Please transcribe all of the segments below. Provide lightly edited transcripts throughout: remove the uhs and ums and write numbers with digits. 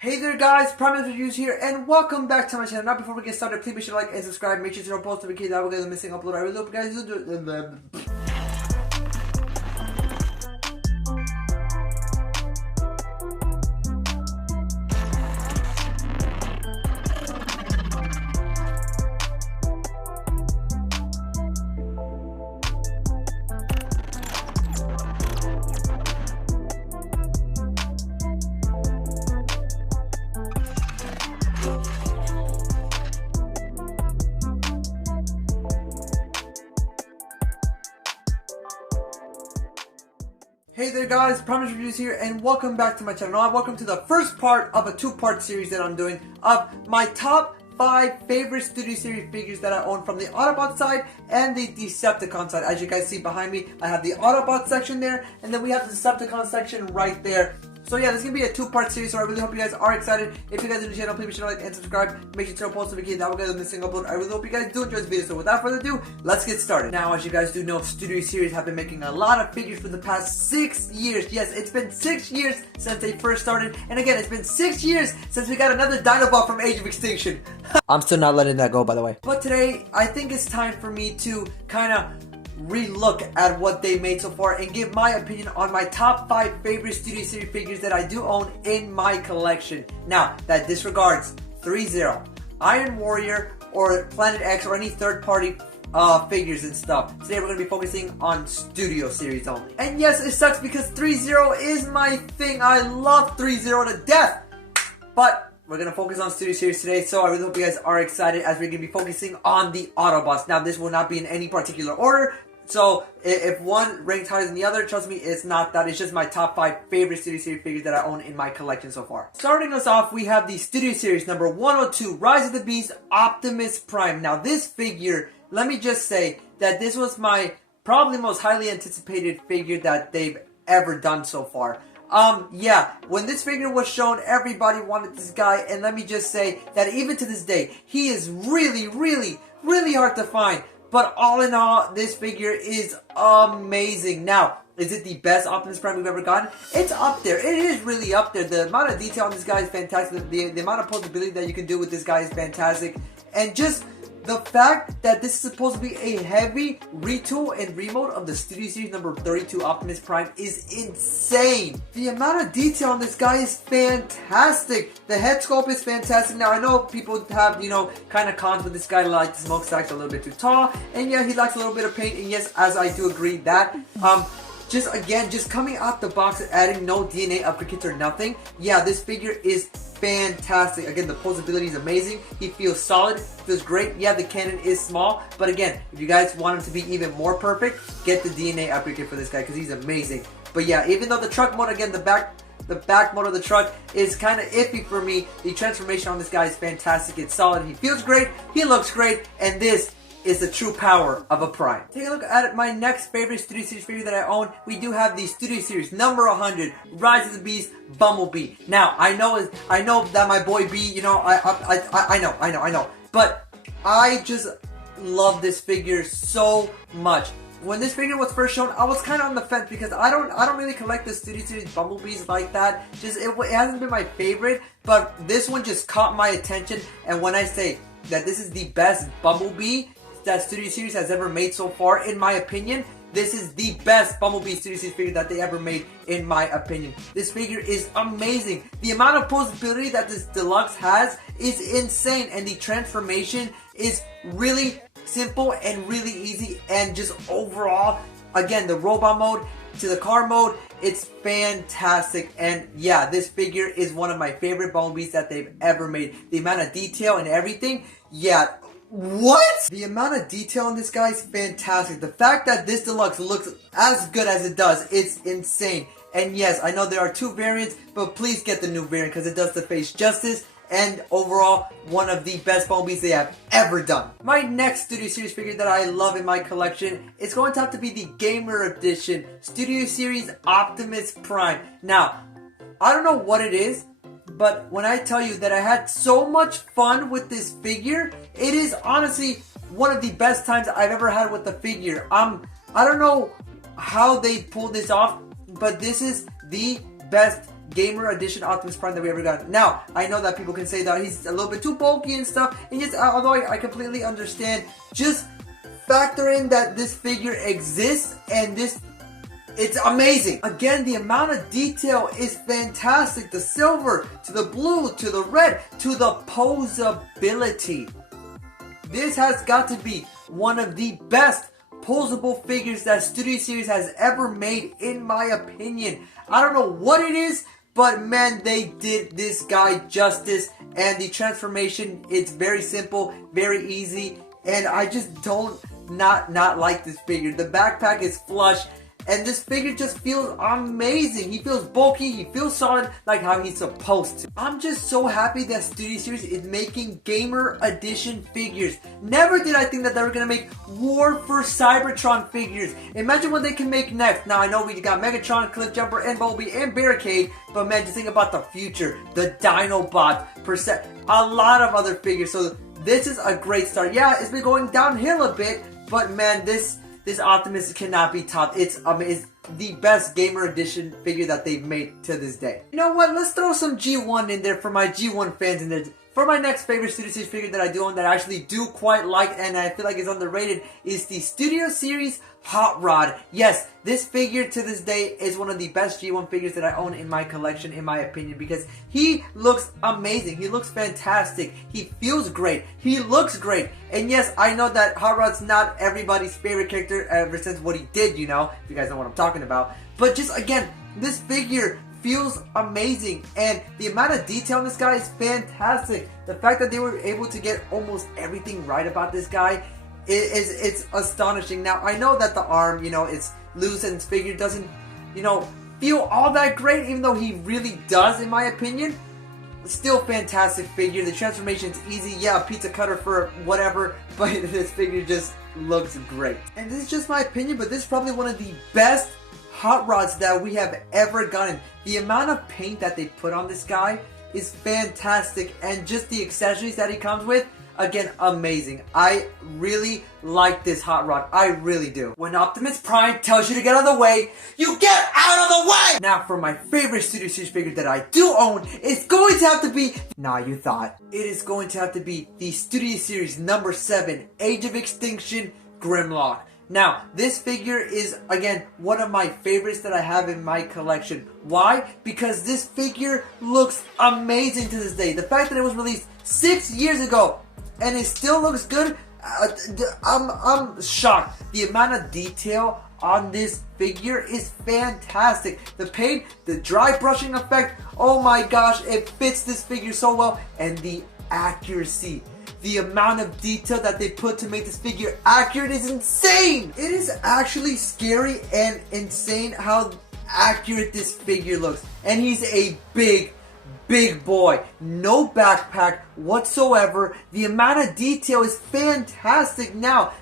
Hey there guys, Optimus Reviews here, and welcome back to my channel. Now before we get started, please make sure to like and subscribe. Make sure to turn on post notifications that will get the missing upload. I really hope you guys do it. Hey there guys, Optimus Reviews here, and welcome back to my channel. Now, welcome to the first part of a two-part series that I'm doing of my top 5 favorite Studio Series figures that I own from the Autobot side and the Decepticon side. As you guys see behind me, I have the Autobot section there, and then we have the Decepticon section right there. So yeah, this is going to be a two-part series, so I really hope you guys are excited. If you guys are new to the channel, please make sure to like and subscribe. Make sure to turn on post notifications that will get the missing upload. I really hope you guys do enjoy this video. So without further ado, let's get started. Now, as you guys do know, Studio Series have been making a lot of figures for the past 6 years. Yes, it's been 6 years since they first started. And again, it's been 6 years since we got another Dinobot from Age of Extinction. I'm still not letting that go, by the way. But today, I think it's time for me to kind of re-look at what they made so far and give my opinion on my top 5 favorite Studio Series figures that I do own in my collection. Now, that disregards 3-0, Iron Warrior, or Planet X, or any third-party figures and stuff. Today we're going to be focusing on Studio Series only. And yes, it sucks because 3-0 is my thing. I love 3-0 to death. But we're going to focus on Studio Series today, so I really hope you guys are excited as we're going to be focusing on the Autobots. Now, this will not be in any particular order. So, if one ranks higher than the other, trust me, it's not that. It's just my top 5 favorite Studio Series figures that I own in my collection so far. Starting us off, we have the Studio Series number 102, Rise of the Beast, Optimus Prime. Now, this figure, let me just say that this was my probably most highly anticipated figure that they've ever done so far. Yeah, when this figure was shown, everybody wanted this guy, and let me just say that even to this day, he is really hard to find. But all in all, this figure is amazing. Now, is it the best Optimus Prime we've ever gotten? It's up there. It is really up there. The amount of detail on this guy is fantastic. The amount of posability that you can do with this guy is fantastic. And just the fact that this is supposed to be a heavy retool and remold of the Studio Series number 32 Optimus Prime is insane. The amount of detail on this guy is fantastic. The head sculpt is fantastic. Now, I know people have, kind of cons with this guy, like the smokestack's a little bit too tall. And yeah, he lacks a little bit of paint. And yes, as I do agree that, just coming out the box and adding no DNA upgrade kits or nothing. Yeah, this figure is fantastic. Again, the posability is amazing. He feels solid, feels great. Yeah, the cannon is small, but again, if you guys want him to be even more perfect, get the DNA upgrade kit for this guy because he's amazing. But yeah, even though the truck mode, again, the back mode of the truck is kind of iffy for me, the transformation on this guy is fantastic. It's solid. He feels great. He looks great, and this is the true power of a Prime. Take a look at my next favorite Studio Series figure that I own. We do have the Studio Series number 100, Rise of the Beast, Bumblebee. Now, I know that my boy B, I know. But I just love this figure so much. When this figure was first shown, I was kind of on the fence because I don't really collect the Studio Series Bumblebees like that. It hasn't been my favorite, but this one just caught my attention. And when I say that this is the best Bumblebee that Studio Series has ever made so far, in my opinion, this is the best Bumblebee Studio Series figure that they ever made, in my opinion. This figure is amazing. The amount of posability that this deluxe has is insane, and the transformation is really simple and really easy, and just overall, again, the robot mode to the car mode, it's fantastic. And yeah, this figure is one of my favorite Bumblebees that they've ever made. The amount of detail and everything, yeah. What? The amount of detail on this guy is fantastic. The fact that this deluxe looks as good as it does, it's insane. And yes, I know there are 2 variants, but please get the new variant because it does the face justice. And overall, one of the best Bumblebees they have ever done. My next Studio Series figure that I love in my collection is going to have to be the Gamer Edition Studio Series Optimus Prime. Now, I don't know what it is, but when I tell you that I had so much fun with this figure, it is honestly one of the best times I've ever had with the figure. I don't know how they pulled this off, but this is the best Gamer Edition Optimus Prime that we ever got. Now, I know that people can say that he's a little bit too bulky and stuff, and just, although I completely understand, just factor in that this figure exists, and it's amazing. Again, the amount of detail is fantastic. The silver, to the blue, to the red, to the posability. This has got to be one of the best posable figures that Studio Series has ever made, in my opinion. I don't know what it is, but man, they did this guy justice. And the transformation, it's very simple, very easy, and I just don't not like this figure. The backpack is flush, and this figure just feels amazing. He feels bulky, he feels solid, like how he's supposed to. I'm just so happy that Studio Series is making Gamer Edition figures. Never did I think that they were gonna make War for Cybertron figures. Imagine what they can make next. Now I know we got Megatron, Cliffjumper, and Bumblebee, and Barricade, but man, just think about the future. The Dinobot, a lot of other figures. So this is a great start. Yeah, it's been going downhill a bit, but man, this Optimus cannot be topped. It's the best Gamer Edition figure that they've made to this day. You know what? Let's throw some G1 in there for my G1 fans in there. For my next favorite Studio Series figure that I do own, that I actually do quite like, and I feel like is underrated, is the Studio Series Hot Rod. Yes, this figure to this day is one of the best G1 figures that I own in my collection, in my opinion, because he looks amazing. He looks fantastic. He feels great. He looks great. And yes, I know that Hot Rod's not everybody's favorite character ever since what he did, you know, if you guys know what I'm talking about. But just again, this figure feels amazing, and the amount of detail in this guy is fantastic. The fact that they were able to get almost everything right about this guy it's astonishing. Now I know that the arm, you know, it's loose and this figure doesn't, you know, feel all that great, even though he really does, in my opinion. Still fantastic figure. The transformation's easy. Yeah, a pizza cutter for whatever, but this figure just looks great. And this is just my opinion, but this is probably one of the best Hot Rods that we have ever gotten. The amount of paint that they put on this guy is fantastic, and just the accessories that he comes with, again, amazing. I really like this Hot Rod. I really do. When Optimus Prime tells you to get out of the way, you get out of the way! Now, for my favorite Studio Series figure that I do own, it's going to have to be... Nah, you thought. It is going to have to be the Studio Series number 7, Age of Extinction Grimlock. Now, this figure is, again, one of my favorites that I have in my collection. Why? Because this figure looks amazing to this day. The fact that it was released 6 years ago and it still looks good, I'm shocked. The amount of detail on this figure is fantastic. The paint, the dry brushing effect, oh my gosh, it fits this figure so well. And the accuracy. The amount of detail that they put to make this figure accurate is insane! It is actually scary and insane how accurate this figure looks. And he's a big boy. No backpack whatsoever. The amount of detail is fantastic. Now,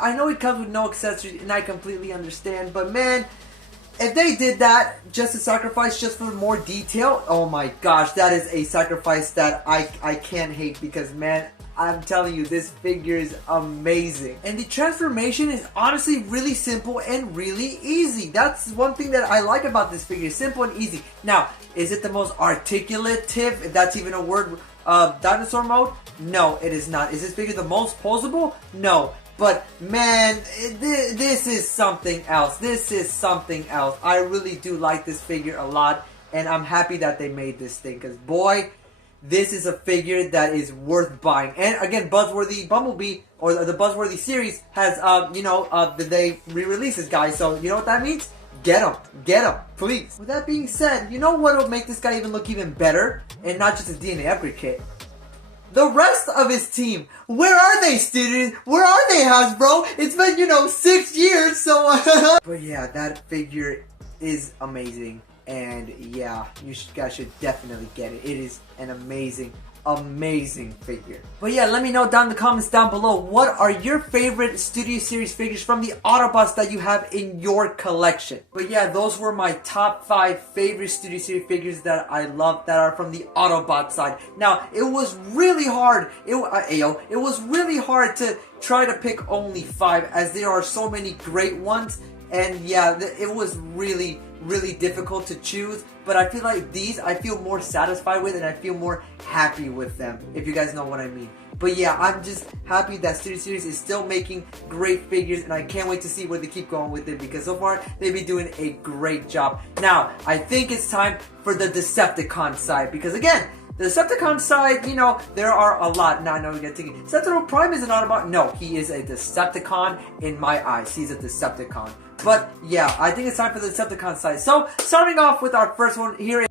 I know he comes with no accessories, and I completely understand, but man, if they did that just to sacrifice just for more detail, oh my gosh, that is a sacrifice that I can't hate, because man, I'm telling you, this figure is amazing. And the transformation is honestly really simple and really easy. That's one thing that I like about this figure. Simple and easy. Now, is it the most articulative, if that's even a word, dinosaur mode? No, it is not. Is this figure the most posable? No. But man, this is something else. This is something else. I really do like this figure a lot, and I'm happy that they made this thing, because boy, this is a figure that is worth buying. And again, Buzzworthy Bumblebee, or the Buzzworthy series, has, they re-release this guy. So, you know what that means? Get him, please. With that being said, you know what will make this guy even look even better? And not just a DNA upgrade kit. The rest of his team. Where are they, students? Where are they, Hasbro? It's been, 6 years, so... But yeah, that figure is amazing. And yeah, you guys should definitely get it. It is an amazing figure. But yeah, let me know down in the comments down below, what are your favorite Studio Series figures from the Autobots that you have in your collection? But yeah, those were my top 5 favorite Studio Series figures that I love that are from the Autobot side. Now, it was really hard. It was really hard to try to pick only 5, as there are so many great ones. and yeah, it was really difficult to choose, but I feel like these I feel more satisfied with, and I feel more happy with them, if you guys know what I mean. But yeah, I'm just happy that Studio Series is still making great figures, and I can't wait to see where they keep going with it, because so far they've been doing a great job. Now, I think it's time for the Decepticon side, because again, the Decepticon side, you know, there are a lot. Now I know we're going to think, Sentinel Prime is an Autobot. No, he is a Decepticon in my eyes. He's a Decepticon. But yeah, I think it's time for the Decepticon side. So, starting off with our first one here.